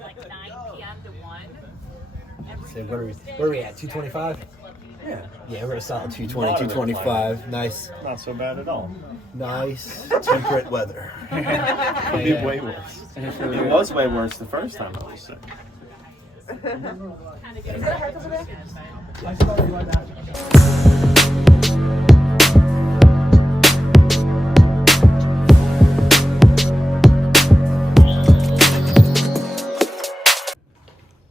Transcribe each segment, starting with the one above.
like 9 p.m. to 1. So where are we at? 225? Yeah. Yeah, we're at a solid 220, 225. Nice. Not so bad at all. Nice temperate weather. Could be way worse. It was way worse the first time I was sick.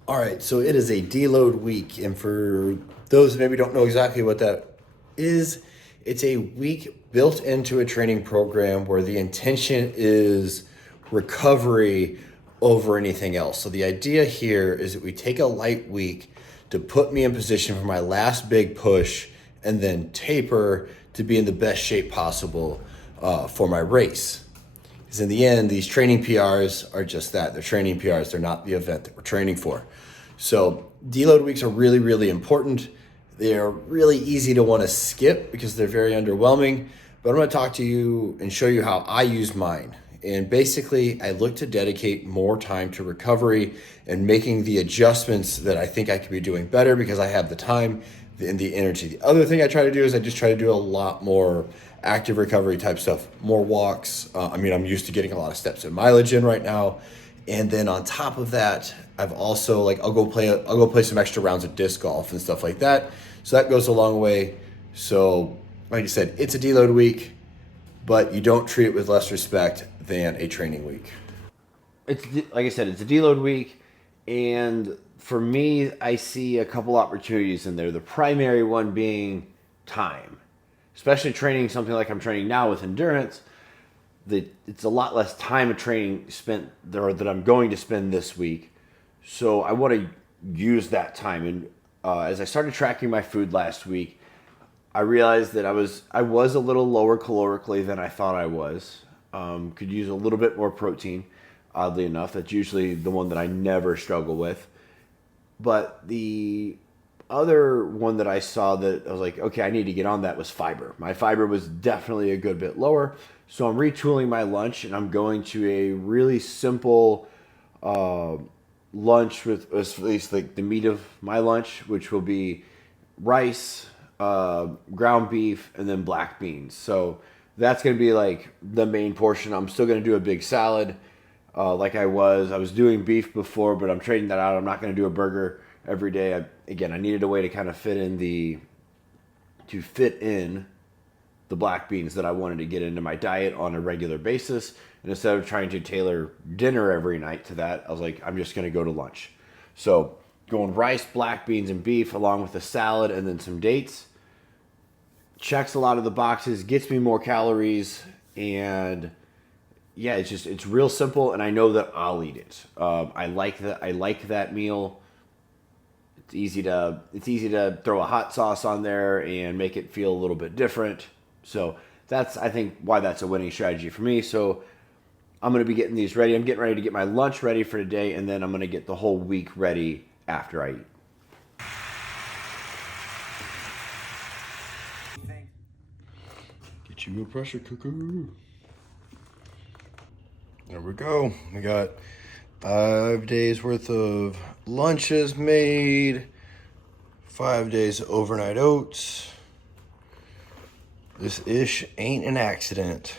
All right, so it is a deload week, and for those that maybe don't know exactly what that is, it's a week built into a training program where the intention is recovery over anything else. So the idea here is that we take a light week to put me in position for my last big push and then taper to be in the best shape possible for my race. Because in the end, these training PRs are just that. They're training PRs. They're not the event that we're training for. So deload weeks are really, really important. They're really easy to want to skip because they're very underwhelming. But I'm going to talk to you and show you how I use mine. And basically, I look to dedicate more time to recovery and making the adjustments that I think I could be doing better because I have the time and the energy. The other thing I try to do is I just try to do a lot more active recovery type stuff, more walks. I'm used to getting a lot of steps and mileage in right now. And then on top of that, I've also I'll go play some extra rounds of disc golf and stuff like that. So that goes a long way. So like I said, it's a deload week, but you don't treat it with less respect than a training week. It's like I said, it's a deload week, and for me, I see a couple opportunities in there. The primary one being time, especially training something like I'm training now with endurance. It's a lot less time of training spent there that I'm going to spend this week, so I want to use that time. And as I started tracking my food last week, I realized that I was a little lower calorically than I thought I was. Could use a little bit more protein, oddly enough. That's usually the one that I never struggle with. But the other one that I saw that I was like, okay, I need to get on that was fiber. My fiber was definitely a good bit lower. So I'm retooling my lunch, and I'm going to a really simple lunch with at least like the meat of my lunch, which will be rice, ground beef, and then black beans. So that's going to be like the main portion. I'm still going to do a big salad like I was doing beef before, but I'm trading that out. I'm not going to do a burger every day. I needed a way to kind of fit in the black beans that I wanted to get into my diet on a regular basis. And instead of trying to tailor dinner every night to that, I was like, I'm just going to go to lunch. So going rice, black beans, and beef along with a salad and then some dates checks a lot of the boxes, gets me more calories, and yeah, it's real simple, and I know that I'll eat it. I like that meal. It's easy to throw a hot sauce on there and make it feel a little bit different. So that's, I think, why that's a winning strategy for me. So I'm going to be getting these ready. I'm getting ready to get my lunch ready for today, and then I'm going to get the whole week ready after I eat. Get you a pressure cooker. There we go. We got 5 days worth of lunches made, 5 days of overnight oats. This ish ain't an accident.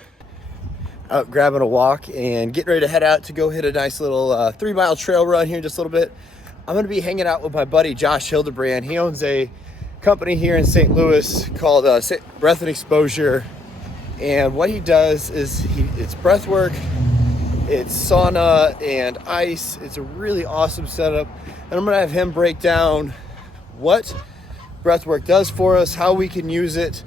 Out grabbing a walk and getting ready to head out to go hit a nice little 3-mile trail run here in just a little bit. I'm going to be hanging out with my buddy Josh Hildebrand. He owns a company here in St. Louis called Breath and Exposure. And what he does is it's breath work, it's sauna and ice. It's a really awesome setup. And I'm going to have him break down what breath work does for us, how we can use it,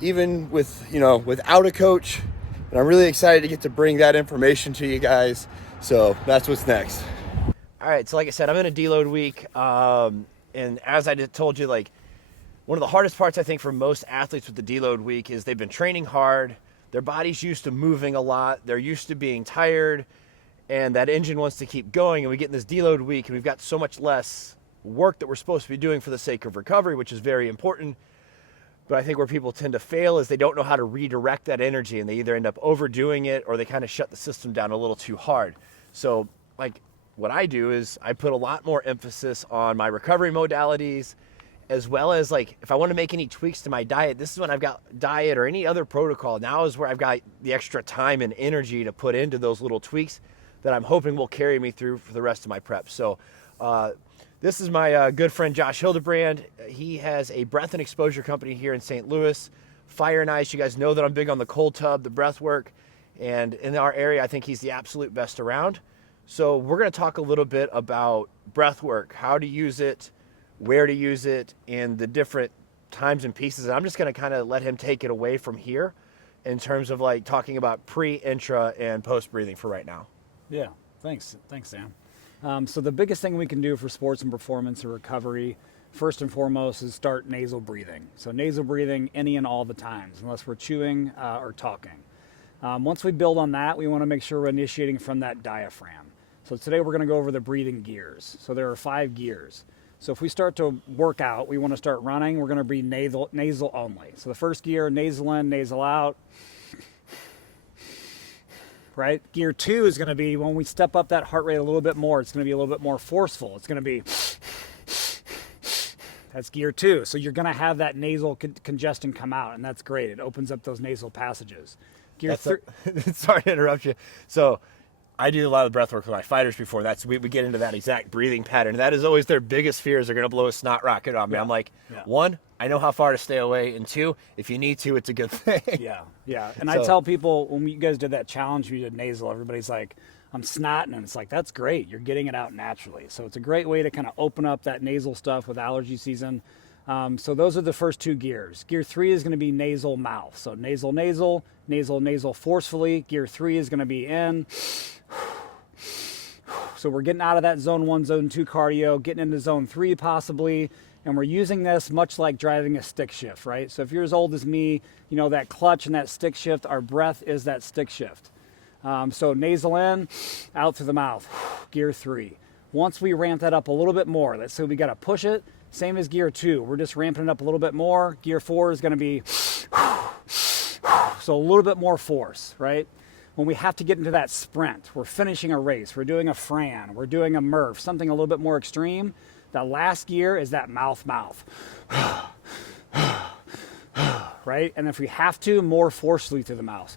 even without a coach. And I'm really excited to get to bring that information to you guys. So that's what's next. All right, so like I said, I'm in a deload week. And as I just told you, one of the hardest parts I think for most athletes with the deload week is they've been training hard. Their body's used to moving a lot. They're used to being tired. And that engine wants to keep going. And we get in this deload week and we've got so much less work that we're supposed to be doing for the sake of recovery, which is very important. But I think where people tend to fail is they don't know how to redirect that energy, and they either end up overdoing it or they kind of shut the system down a little too hard. So what I do is I put a lot more emphasis on my recovery modalities, as well as like if I want to make any tweaks to my diet, this is when I've got diet or any other protocol. Now is where I've got the extra time and energy to put into those little tweaks that I'm hoping will carry me through for the rest of my prep. So this is my good friend Josh Hildebrand. He has a breath and exposure company here in St. Louis, Fire and Ice. You guys know that I'm big on the cold tub, the breath work, and in our area I think he's the absolute best around. So we're going to talk a little bit about breath work, how to use it, where to use it, and the different times and pieces. And I'm just going to kind of let him take it away from here in terms of like talking about pre, intra, and post breathing for right now. Yeah, thanks, Sam. So the biggest thing we can do for sports and performance and recovery, first and foremost, is start nasal breathing. So nasal breathing any and all the times, unless we're chewing or talking. Once we build on that, we want to make sure we're initiating from that diaphragm. So today we're going to go over the breathing gears. So there are 5 gears. So if we start to work out, we want to start running, we're going to breathe nasal only. So the first gear, nasal in, nasal out. Right? Gear 2 is going to be when we step up that heart rate a little bit more, it's going to be a little bit more forceful. It's going to be, that's gear 2. So you're going to have that nasal congestion come out, and that's great. It opens up those nasal passages. Gear 3. Sorry to interrupt you. So I do a lot of breath work with my fighters before. We get into that exact breathing pattern. That is always their biggest fear, is they're going to blow a snot rocket on me. Yeah. I'm like, Yeah. 1, I know how far to stay away, and 2, if you need to, it's a good thing. Yeah. And I tell people, when you guys did that challenge, we did nasal, everybody's like, I'm snotting, and it's like, that's great. You're getting it out naturally. So it's a great way to kind of open up that nasal stuff with allergy season. So those are the first 2 gears. Gear 3 is going to be nasal mouth. So nasal, nasal, nasal, nasal forcefully. Gear 3 is going to be in. So we're getting out of that zone 1, zone 2 cardio, getting into zone 3 possibly, and we're using this much like driving a stick shift, right? So if you're as old as me, you know that clutch and that stick shift, our breath is that stick shift. So nasal in, out through the mouth, gear 3. Once we ramp that up a little bit more, let's say we got to push it, same as gear 2, we're just ramping it up a little bit more. Gear 4 is going to be, so a little bit more force, right? When we have to get into that sprint, we're finishing a race, we're doing a Fran, we're doing a Murph, something a little bit more extreme, that last gear is that mouth. Right? And if we have to, more forcefully through the mouth.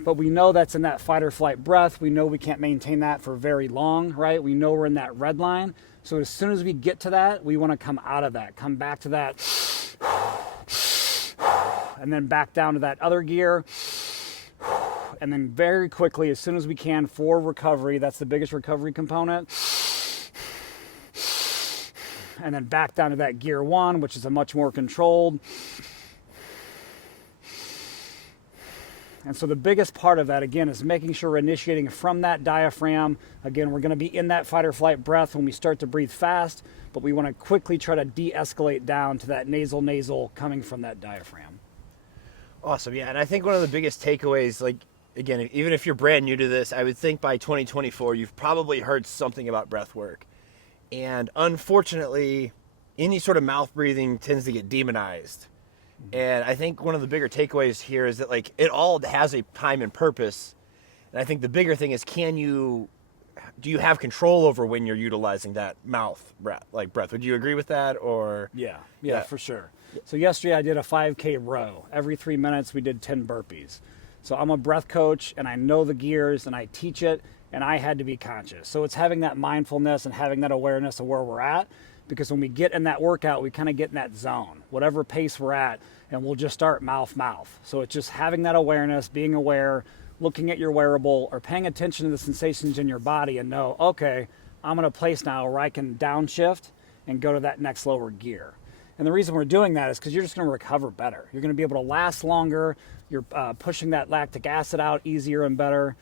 But we know that's in that fight or flight breath. We know we can't maintain that for very long, right? We know we're in that red line. So as soon as we get to that, we want to come out of that, come back to that, and then back down to that other gear. And then very quickly, as soon as we can, for recovery, that's the biggest recovery component. And then back down to that gear 1, which is a much more controlled. And so the biggest part of that, again, is making sure we're initiating from that diaphragm. Again, we're going to be in that fight or flight breath when we start to breathe fast, but we want to quickly try to de-escalate down to that nasal coming from that diaphragm. Awesome. Yeah. And I think one of the biggest takeaways, like, again, even if you're brand new to this, I would think by 2024, you've probably heard something about breath work. And unfortunately, any sort of mouth breathing tends to get demonized. And I think one of the bigger takeaways here is that, like, it all has a time and purpose. And I think the bigger thing is, do you have control over when you're utilizing that mouth breath? Would you agree with that? Or Yeah, for sure. So yesterday I did a 5K row. Every 3 minutes we did 10 burpees. So I'm a breath coach, and I know the gears, and I teach it, and I had to be conscious. So it's having that mindfulness and having that awareness of where we're at, because when we get in that workout, we kind of get in that zone, whatever pace we're at, and we'll just start mouth. So it's just having that awareness, being aware, looking at your wearable, or paying attention to the sensations in your body and know, okay, I'm in a place now where I can downshift and go to that next lower gear. And the reason we're doing that is because you're just going to recover better. You're going to be able to last longer. You're pushing that lactic acid out easier and better.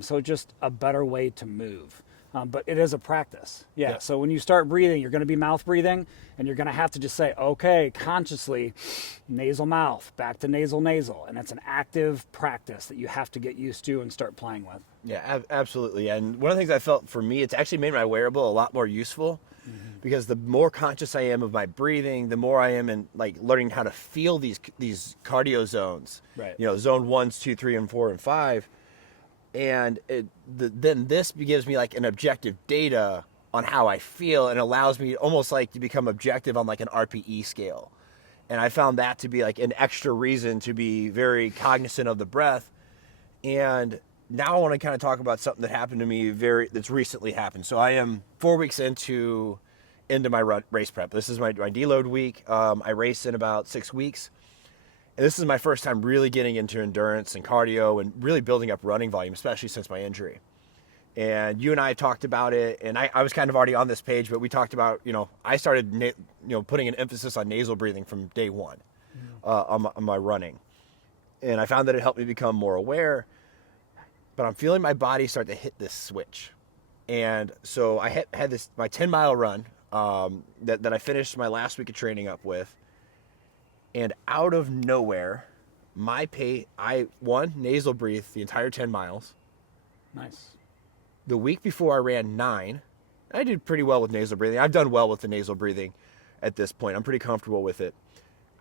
So just a better way to move. But it is a practice. Yeah. So when you start breathing, you're going to be mouth breathing, and you're going to have to just say, okay, consciously, nasal mouth, back to nasal. And it's an active practice that you have to get used to and start playing with. Yeah, absolutely. And one of the things I felt for me, it's actually made my wearable a lot more useful, because the more conscious I am of my breathing, the more I am in, like, learning how to feel these cardio zones. Right. You know, zone 1, 2, 3, and 4, and 5. And then this gives me like an objective data on how I feel, and allows me almost like to become objective on like an RPE scale. And I found that to be like an extra reason to be very cognizant of the breath. And now I want to kind of talk about something that happened to me that's recently happened. So I am 4 weeks into my race prep. This is my deload week. I race in about 6 weeks. And this is my first time really getting into endurance and cardio and really building up running volume, especially since my injury. And you and I talked about it, and I was kind of already on this page, but we talked about, I started, putting an emphasis on nasal breathing from day one on my running. And I found that it helped me become more aware, but I'm feeling my body start to hit this switch. And so I had my 10-mile run that I finished my last week of training up with. And out of nowhere, I nasal breathed the entire 10 miles. Nice. The week before I ran 9, I did pretty well with nasal breathing. I've done well with the nasal breathing at this point. I'm pretty comfortable with it.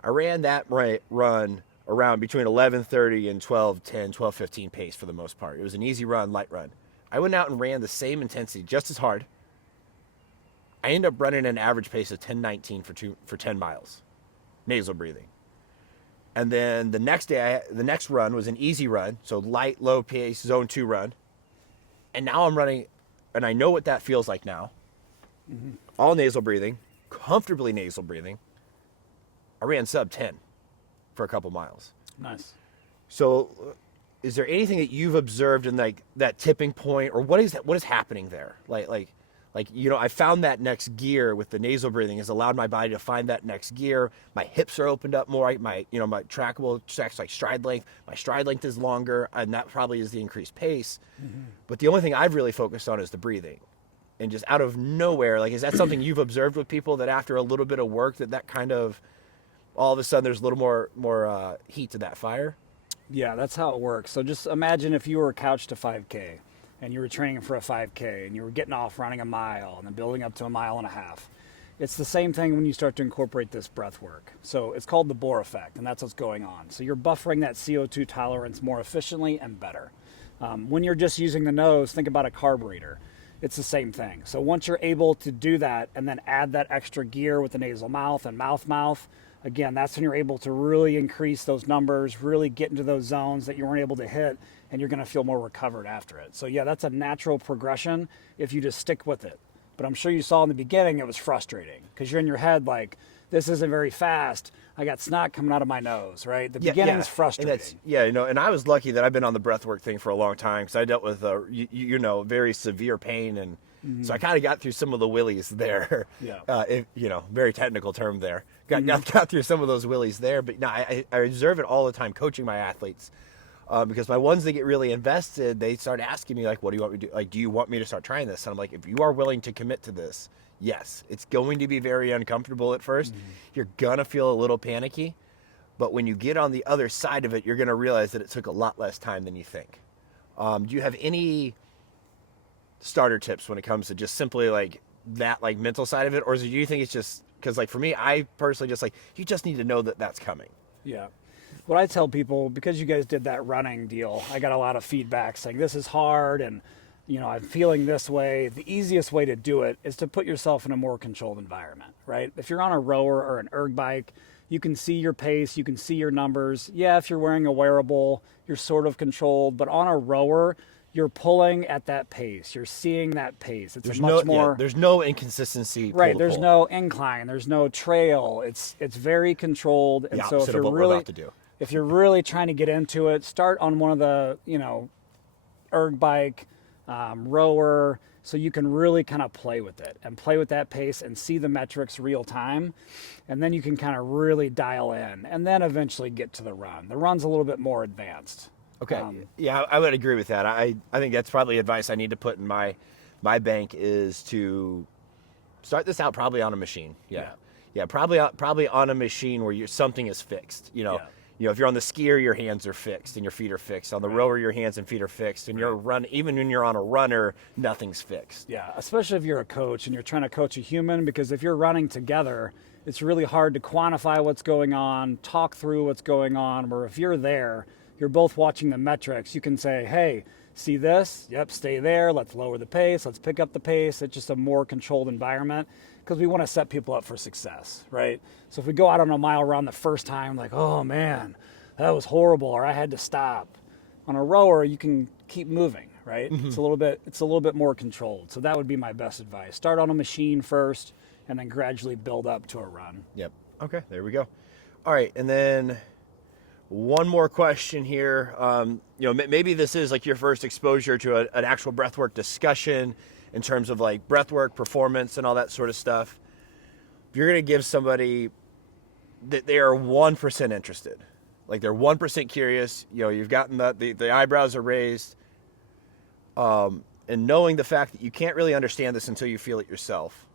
I ran that run around between 11:30 and 12:10, 12:15 pace for the most part. It was an easy run, light run. I went out and ran the same intensity, just as hard. I ended up running an average pace of 10:19 for 10 miles, nasal breathing. And then the next day, the next run was an easy run, so light, low pace, zone 2 run. And now I'm running, and I know what that feels like now. Mm-hmm. All nasal breathing, comfortably nasal breathing. I ran sub 10 for a couple miles. Nice. So is there anything that you've observed in like that tipping point, or what is happening there? I found that next gear with the nasal breathing has allowed my body to find that next gear. My hips are opened up more. My trackable checks like stride length. My stride length is longer, and that probably is the increased pace. Mm-hmm. But the only thing I've really focused on is the breathing. And just out of nowhere, like, is that something you've observed with people, that after a little bit of work that kind of all of a sudden there's a little more heat to that fire? Yeah, that's how it works. So just imagine if you were couch to 5K. And you were training for a 5K, and you were getting off running a mile and then building up to 1.5 miles. It's the same thing when you start to incorporate this breath work. So it's called the Bohr effect, and that's what's going on. So you're buffering that CO2 tolerance more efficiently and better. When you're just using the nose, think about a carburetor. It's the same thing. So once you're able to do that and then add that extra gear with the nasal mouth and mouth, again, that's when you're able to really increase those numbers, really get into those zones that you weren't able to hit, and you're going to feel more recovered after it. So yeah, that's a natural progression if you just stick with it. But I'm sure you saw in the beginning it was frustrating because you're in your head like, this isn't very fast. I got snot coming out of my nose, right? The beginning is frustrating. And I was lucky that I've been on the breathwork thing for a long time because I dealt with very severe pain, and so I kind of got through some of the willies there. Yeah. Very technical term there. Got through some of those willies there, but no, I observe it all the time coaching my athletes. Because my ones that get really invested, they start asking me like, what do you want me to do? Like, do you want me to start trying this? And I'm like, if you are willing to commit to this, yes, it's going to be very uncomfortable at first. Mm-hmm. You're going to feel a little panicky, but when you get on the other side of it, you're going to realize that it took a lot less time than you think. Do you have any starter tips when it comes to just simply like that, like mental side of it? Or do you think it's just, because like for me, I personally just like, you just need to know that that's coming. Yeah. What I tell people, because you guys did that running deal, I got a lot of feedback saying this is hard and, I'm feeling this way. The easiest way to do it is to put yourself in a more controlled environment, right? If you're on a rower or an erg bike, you can see your pace, you can see your numbers. Yeah, if you're wearing a wearable, you're sort of controlled, but on a rower, you're pulling at that pace. You're seeing that pace. It's there's no inconsistency. Right. There's no incline. There's no trail. It's very controlled. And so if you're really trying to get into it, start on one of the, erg bike, rower, so you can really kind of play with it and play with that pace and see the metrics real time. And then you can kind of really dial in and then eventually get to the run. The run's a little bit more advanced. Okay. I would agree with that. I think that's probably advice I need to put in my bank, is to start this out probably on a machine. Yeah. Probably on a machine where something is fixed, if you're on the skier, your hands are fixed and your feet are fixed. On the rower, your hands and feet are fixed. And even when you're on a runner, nothing's fixed. Yeah, especially if you're a coach and you're trying to coach a human, because if you're running together, it's really hard to quantify what's going on, talk through what's going on, where if you're there, you're both watching the metrics, you can say, hey, See this? Yep, stay there. Let's lower the pace. Let's pick up the pace. It's just a more controlled environment because we want to set people up for success, right? So if we go out on a mile run the first time, like, oh man, that was horrible, or I had to stop. On a rower, you can keep moving, right? It's a little bit more controlled. So that would be my best advice. Start on a machine first, and then gradually build up to a run. Yep. Okay, there we go. All right, and then one more question here. Maybe this is like your first exposure to an actual breathwork discussion in terms of like breathwork performance and all that sort of stuff. If you're going to give somebody that they are 1% interested, like they're 1% curious, you've gotten the eyebrows are raised, and knowing the fact that you can't really understand this until you feel it yourself,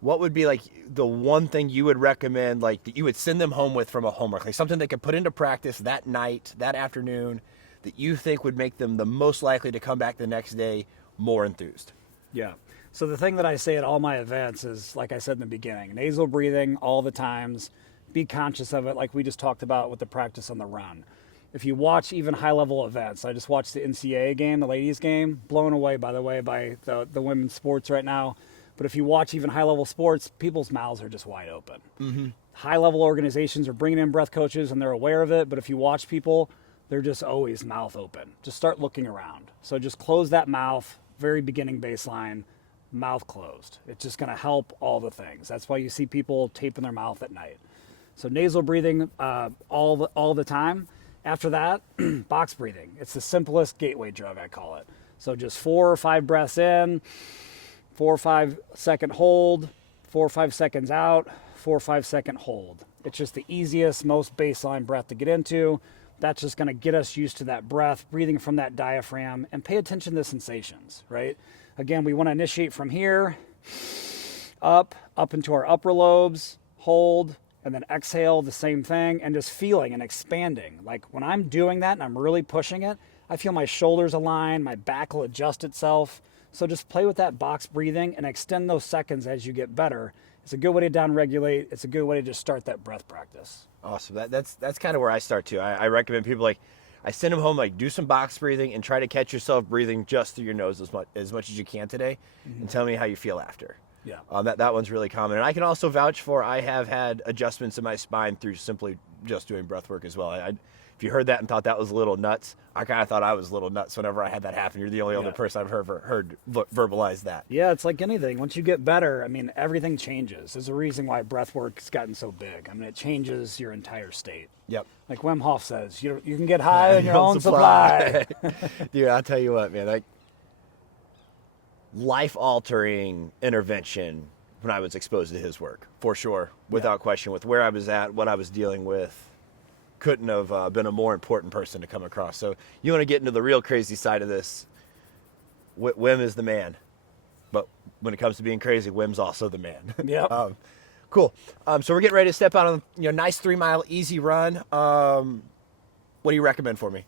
what would be like the one thing you would recommend, like that you would send them home with from a homework, like something they could put into practice that night, that afternoon, that you think would make them the most likely to come back the next day more enthused? Yeah. So the thing that I say at all my events is, like I said in the beginning, nasal breathing all the times. Be conscious of it, like we just talked about with the practice on the run. If you watch even high-level events, I just watched the NCAA game, the ladies' game, blown away, by the way, by the women's sports right now. But if you watch even high-level sports, people's mouths are just wide open. Mm-hmm. High-level organizations are bringing in breath coaches, and they're aware of it. But if you watch people, they're just always mouth open. Just start looking around. So just close that mouth, very beginning baseline, mouth closed. It's just going to help all the things. That's why you see people taping their mouth at night. So nasal breathing all the time. After that, box breathing. It's the simplest gateway drug, I call it. So just 4 or 5 breaths in, 4 or 5 second hold, 4 or 5 seconds out, 4 or 5 second hold. It's just the easiest, most baseline breath to get into. That's just going to get us used to that breath, breathing from that diaphragm, and pay attention to the sensations, right? Again, we want to initiate from here, up into our upper lobes, hold, and then exhale, the same thing, and just feeling and expanding. Like when I'm doing that and I'm really pushing it, I feel my shoulders align, my back will adjust itself. So just play with that box breathing and extend those seconds as you get better. It's a good way to down-regulate. It's a good way to just start that breath practice. Awesome. That's kind of where I start too. I recommend people, like, I send them home, like, do some box breathing and try to catch yourself breathing just through your nose as much as you can today, and tell me how you feel after. Yeah. That one's really common. And I can also vouch for, I have had adjustments in my spine through simply just doing breath work as well. If you heard that and thought that was a little nuts, I kind of thought I was a little nuts whenever I had that happen. You're the only other person I've heard verbalize that. Yeah, it's like anything. Once you get better, I mean, everything changes. There's a reason why breath work's gotten so big. I mean, it changes your entire state. Yep. Like Wim Hof says, you can get high on your own supply. Dude, I'll tell you what, man. Like, life-altering intervention when I was exposed to his work, for sure, without question. With where I was at, what I was dealing with, couldn't have been a more important person to come across. So you want to get into the real crazy side of this, Wim is the man. But when it comes to being crazy, Wim's also the man. Yep. Cool. So we're getting ready to step out on a nice 3-mile easy run. What do you recommend for me?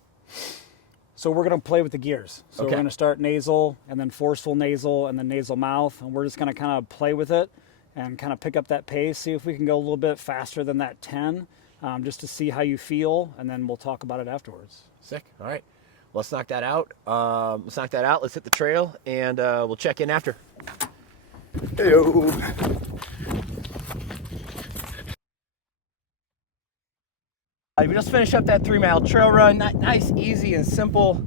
So we're going to play with the gears. So Okay. we're going to start nasal and then forceful nasal and then nasal mouth. And we're just going to kind of play with it and kind of pick up that pace. See if we can go a little bit faster than that 10, just to see how you feel. And then we'll talk about it afterwards. Sick. All right. Let's knock that out. Let's hit the trail, and we'll check in after. Hello. We just finished up that 3-mile trail run. Nice, easy, and simple.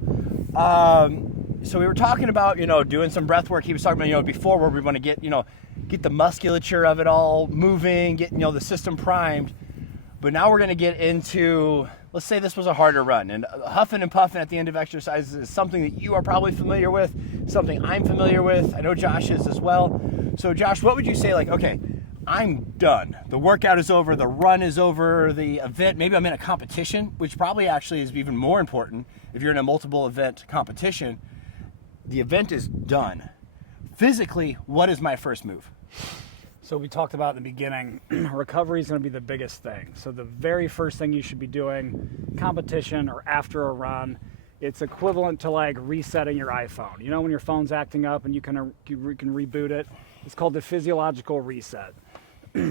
So we were talking about, doing some breath work. He was talking about, before, where we want to get the musculature of it all moving, get, the system primed. But now we're going to get into, let's say this was a harder run. And huffing and puffing at the end of exercises is something that you are probably familiar with, something I'm familiar with. I know Josh is as well. So Josh, what would you say, like, okay, I'm done. The workout is over, the run is over, the event, maybe I'm in a competition, which probably actually is even more important if you're in a multiple event competition. The event is done. Physically, what is my first move? So we talked about in the beginning, recovery is going to be the biggest thing. So the very first thing you should be doing, competition or after a run, it's equivalent to like resetting your iPhone. When your phone's acting up and you can reboot it, it's called the physiological reset.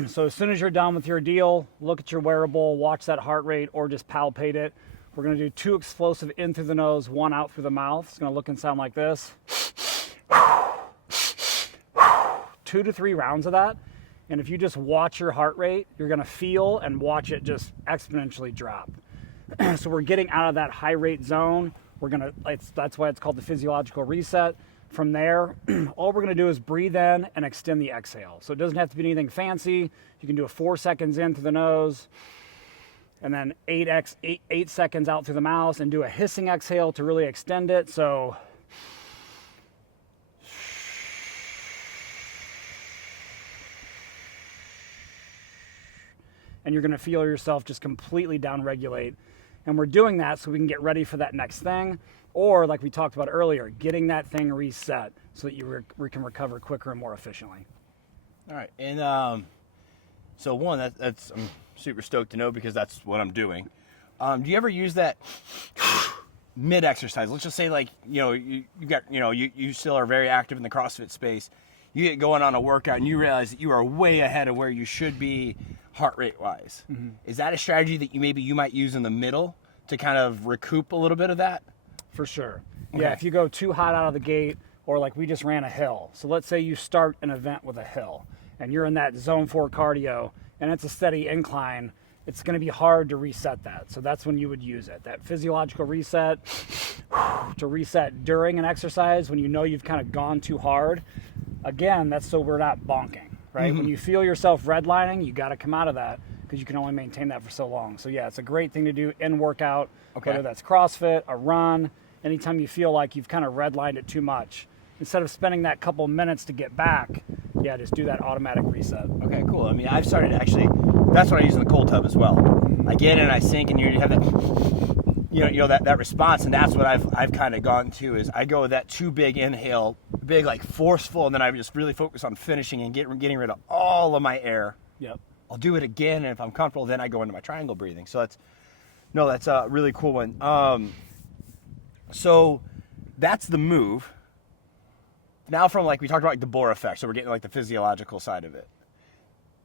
So as soon as you're done with your deal, look at your wearable, watch that heart rate, or just palpate it. We're going to do 2 explosive in through the nose, 1 out through the mouth. It's going to look and sound like this. 2 to 3 rounds of that. And if you just watch your heart rate, you're going to feel and watch it just exponentially drop. So we're getting out of that high rate zone. That's why it's called the physiological reset. From there, all we're going to do is breathe in and extend the exhale. So it doesn't have to be anything fancy. You can do a 4 seconds in through the nose, and then 8 seconds out through the mouth, and do a hissing exhale to really extend it. So and you're going to feel yourself just completely down-regulate. And we're doing that so we can get ready for that next thing, or like we talked about earlier, getting that thing reset so that we can recover quicker and more efficiently. All right, and so one, that's I'm super stoked to know because that's what I'm doing. Do you ever use that mid-exercise? Let's just say, like, you still are very active in the CrossFit space. You get going on a workout and you realize that you are way ahead of where you should be heart rate wise. Mm-hmm. Is that a strategy that you might use in the middle to kind of recoup a little bit of that? For sure. Okay. Yeah, if you go too hot out of the gate, or like we just ran a hill. So let's say you start an event with a hill and you're in that zone 4 cardio and it's a steady incline, it's going to be hard to reset that. So that's when you would use it. That physiological reset to reset during an exercise when you know you've kind of gone too hard. Again, that's so we're not bonking, right? Mm-hmm. When you feel yourself redlining, you got to come out of that because you can only maintain that for so long. So yeah, it's a great thing to do in workout, whether that's CrossFit, a run, anytime you feel like you've kind of redlined it too much. Instead of spending that couple minutes to get back, yeah, just do that automatic reset. Okay, cool. I mean, I've started actually, that's what I use in the cold tub as well. I get in, I sink, and you have that, that response, and that's what I've kind of gone to is I go with that too big inhale, big like forceful, and then I just really focus on finishing and getting rid of all of my air. Yep. I'll do it again, and if I'm comfortable, then I go into my triangle breathing. So that's a really cool one. So that's the move. Now from like we talked about like the Bohr effect, so we're getting like the physiological side of it.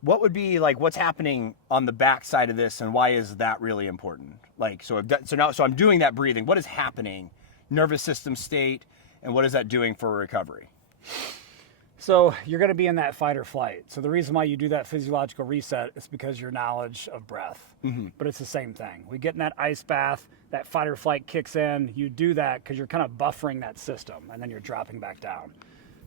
What would be like what's happening on the back side of this, and why is that really important? Like so I'm doing that breathing. What is happening? Nervous system state, and what is that doing for recovery? So you're going to be in that fight or flight. So the reason why you do that physiological reset is because your knowledge of breath. Mm-hmm. But it's the same thing. We get in that ice bath, that fight or flight kicks in. You do that because you're kind of buffering that system, and then you're dropping back down.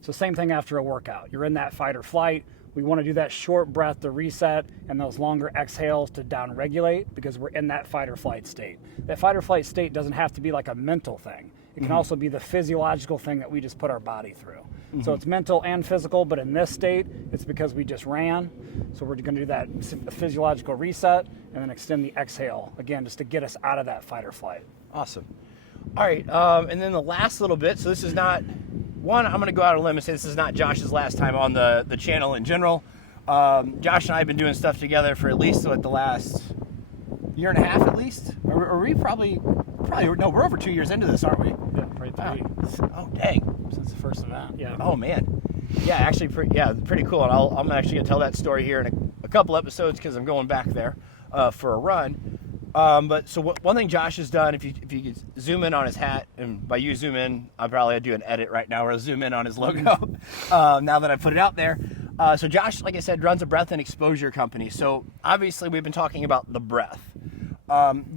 So same thing after a workout. You're in that fight or flight. We want to do that short breath to reset and those longer exhales to down regulate because we're in that fight or flight state. That fight or flight state doesn't have to be like a mental thing. It can also be the physiological thing that we just put our body through. Mm-hmm. So it's mental and physical, but in this state, it's because we just ran. So we're going to do that physiological reset and then extend the exhale, again, just to get us out of that fight or flight. Awesome. All right, and then the last little bit, so this is not, one, I'm going to go out on a limb and say this is not Josh's last time on the channel in general. Josh and I have been doing stuff together for at least the last year and a half at least. Or we probably, no, we're over 2 years into this, aren't we? Yeah, probably 3. Oh, dang. Since the first event, yeah. Oh, man. Yeah, actually, pretty cool. And I'm actually going to tell that story here in a couple episodes because I'm going back there for a run. But so one thing Josh has done, if you could zoom in on his hat, and by you zoom in, I'll probably do an edit right now where I'll zoom in on his logo now that I put it out there. So Josh, like I said, runs a breath and exposure company. So obviously we've been talking about the breath.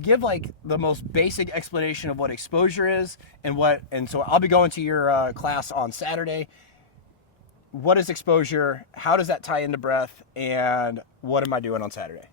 Give like the most basic explanation of what exposure is and so I'll be going to your class on Saturday. What is exposure? How does that tie into breath? And what am I doing on Saturday?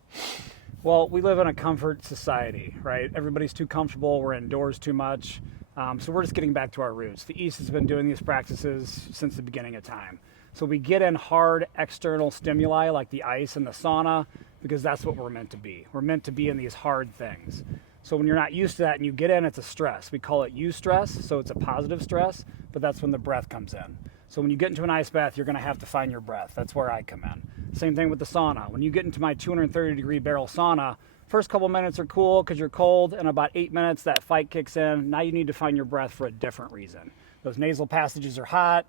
Well, we live in a comfort society, right? Everybody's too comfortable. We're indoors too much. So we're just getting back to our roots. The East has been doing these practices since the beginning of time. So we get in hard external stimuli like the ice and the sauna because that's what we're meant to be. We're meant to be in these hard things. So when you're not used to that and you get in, it's a stress. We call it eustress, so it's a positive stress, but that's when the breath comes in. So when you get into an ice bath, you're going to have to find your breath. That's where I come in. Same thing with the sauna. When you get into my 230-degree barrel sauna, first couple minutes are cool because you're cold, and about 8 minutes, that fight kicks in. Now you need to find your breath for a different reason. Those nasal passages are hot.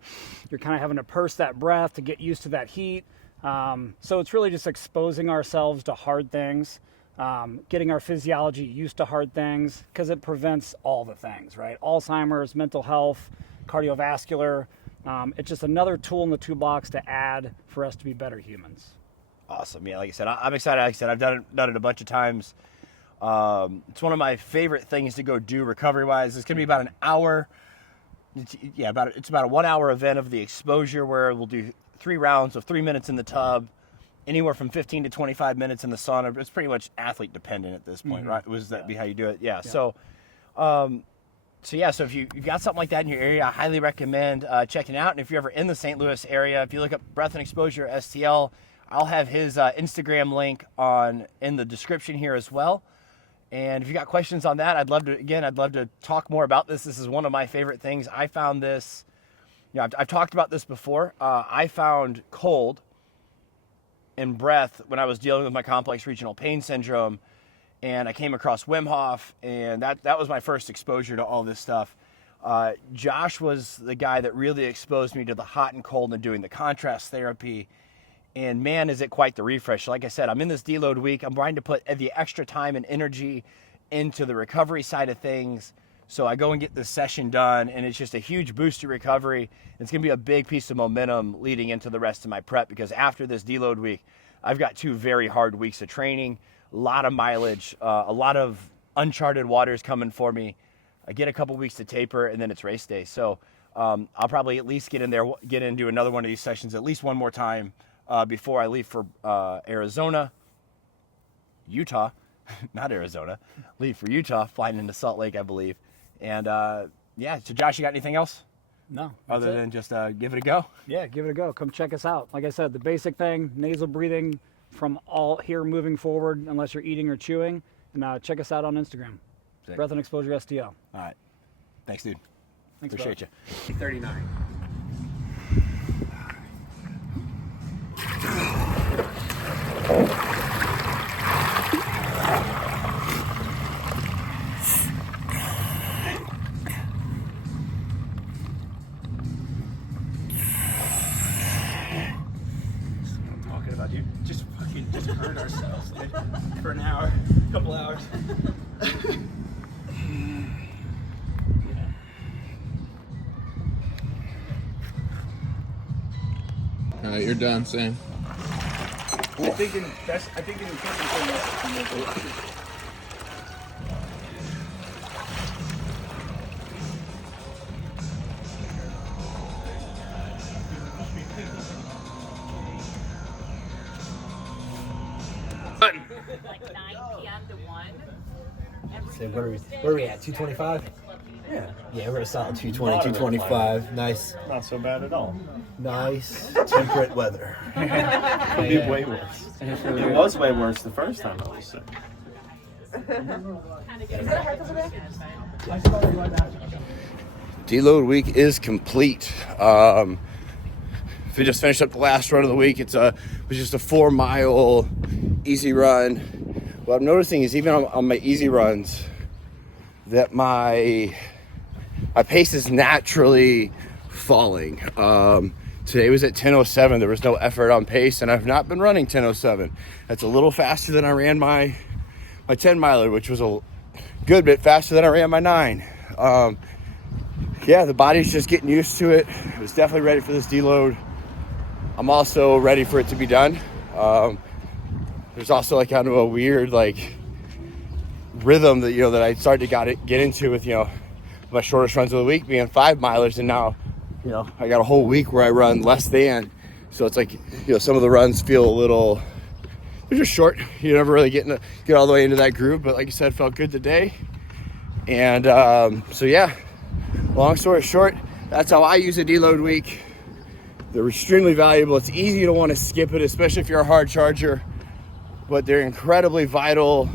You're kind of having to purse that breath to get used to that heat. So it's really just exposing ourselves to hard things. getting our physiology used to hard things, because it prevents all the things, right? Alzheimer's, mental health, cardiovascular. It's just another tool in the toolbox to add for us to be better humans. Awesome. Yeah, like I said, I'm excited. Like I said, I've done it a bunch of times. It's one of my favorite things to go do recovery-wise. It's going to be about an hour. It's about a 1 hour event of the exposure, where we'll do 3 rounds of 3 minutes in the tub, anywhere from 15 to 25 minutes in the sauna. It's pretty much athlete dependent at this point, right? Was that be how you do it? Yeah. So if you got something like that in your area, I highly recommend checking it out. And if you're ever in the St. Louis area, if you look up Breath and Exposure STL, I'll have his Instagram link in the description here as well. And if you got questions on that, I'd love to talk more about this. This is one of my favorite things. I found this, I've talked about this before. I found cold and breath when I was dealing with my complex regional pain syndrome, and I came across Wim Hof, and that was my first exposure to all this stuff. Josh was the guy that really exposed me to the hot and cold and doing the contrast therapy. And man, is it quite the refresh. Like I said, I'm in this deload week. I'm trying to put the extra time and energy into the recovery side of things. So I go and get this session done, and it's just a huge boost to recovery. It's going to be a big piece of momentum leading into the rest of my prep, because after this deload week, I've got 2 very hard weeks of training, a lot of mileage, a lot of uncharted waters coming for me. I get a couple weeks to taper, and then it's race day. So I'll probably at least get into another one of these sessions at least one more time before I leave for Utah, not Arizona, leave for Utah, flying into Salt Lake, I believe. And so Josh, you got anything else? No. Other than just give it a go? Yeah, give it a go. Come check us out. Like I said, the basic thing, nasal breathing from all here moving forward, unless you're eating or chewing. And check us out on Instagram. Sick. Breath and Exposure STL. All right. Thanks, dude. Thanks, Appreciate you. 39. Talking about you just hurt ourselves for an hour, a couple hours. All right, you're done, Sam. I think in Like 9 p.m. to 1. So what are we at? 225? Yeah, we're at solid 220, 225. Nice, Not so bad at all. nice temperate weather. Could be way worse. It was way worse the first time I was sick. Deload week is complete. We just finished up the last run of the week. It was just a 4-mile easy run. What I'm noticing is even on my easy runs that my pace is naturally falling. Today was at 10:07. There was no effort on pace, and I've not been running 10:07. That's a little faster than I ran my 10 miler, which was a good bit faster than I ran my 9. The body's just getting used to it. I was definitely ready for this deload. I'm also ready for it to be done. There's also like kind of a weird rhythm that I started to get into with my shortest runs of the week being 5 milers, and now I got a whole week where I run less than. So it's like some of the runs feel they're just short. You never really get all the way into that groove, but like I said, felt good today. And long story short, that's how I use a deload week. They're extremely valuable. It's easy to want to skip it, especially if you're a hard charger, but they're incredibly vital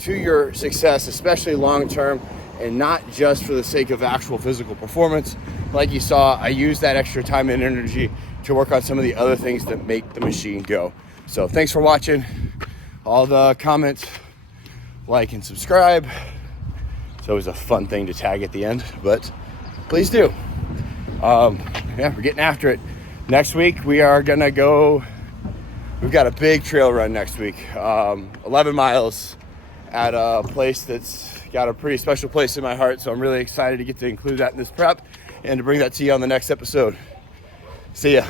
to your success, especially long term, and not just for the sake of actual physical performance. Like you saw, I use that extra time and energy to work on some of the other things that make the machine go. So thanks for watching. All the comments, like and subscribe. It's always a fun thing to tag at the end, but please do. We're getting after it. Next week we are gonna go we've got a big trail run next week, 11 miles at a place that's got a pretty special place in my heart. So I'm really excited to get to include that in this prep and to bring that to you on the next episode. See ya.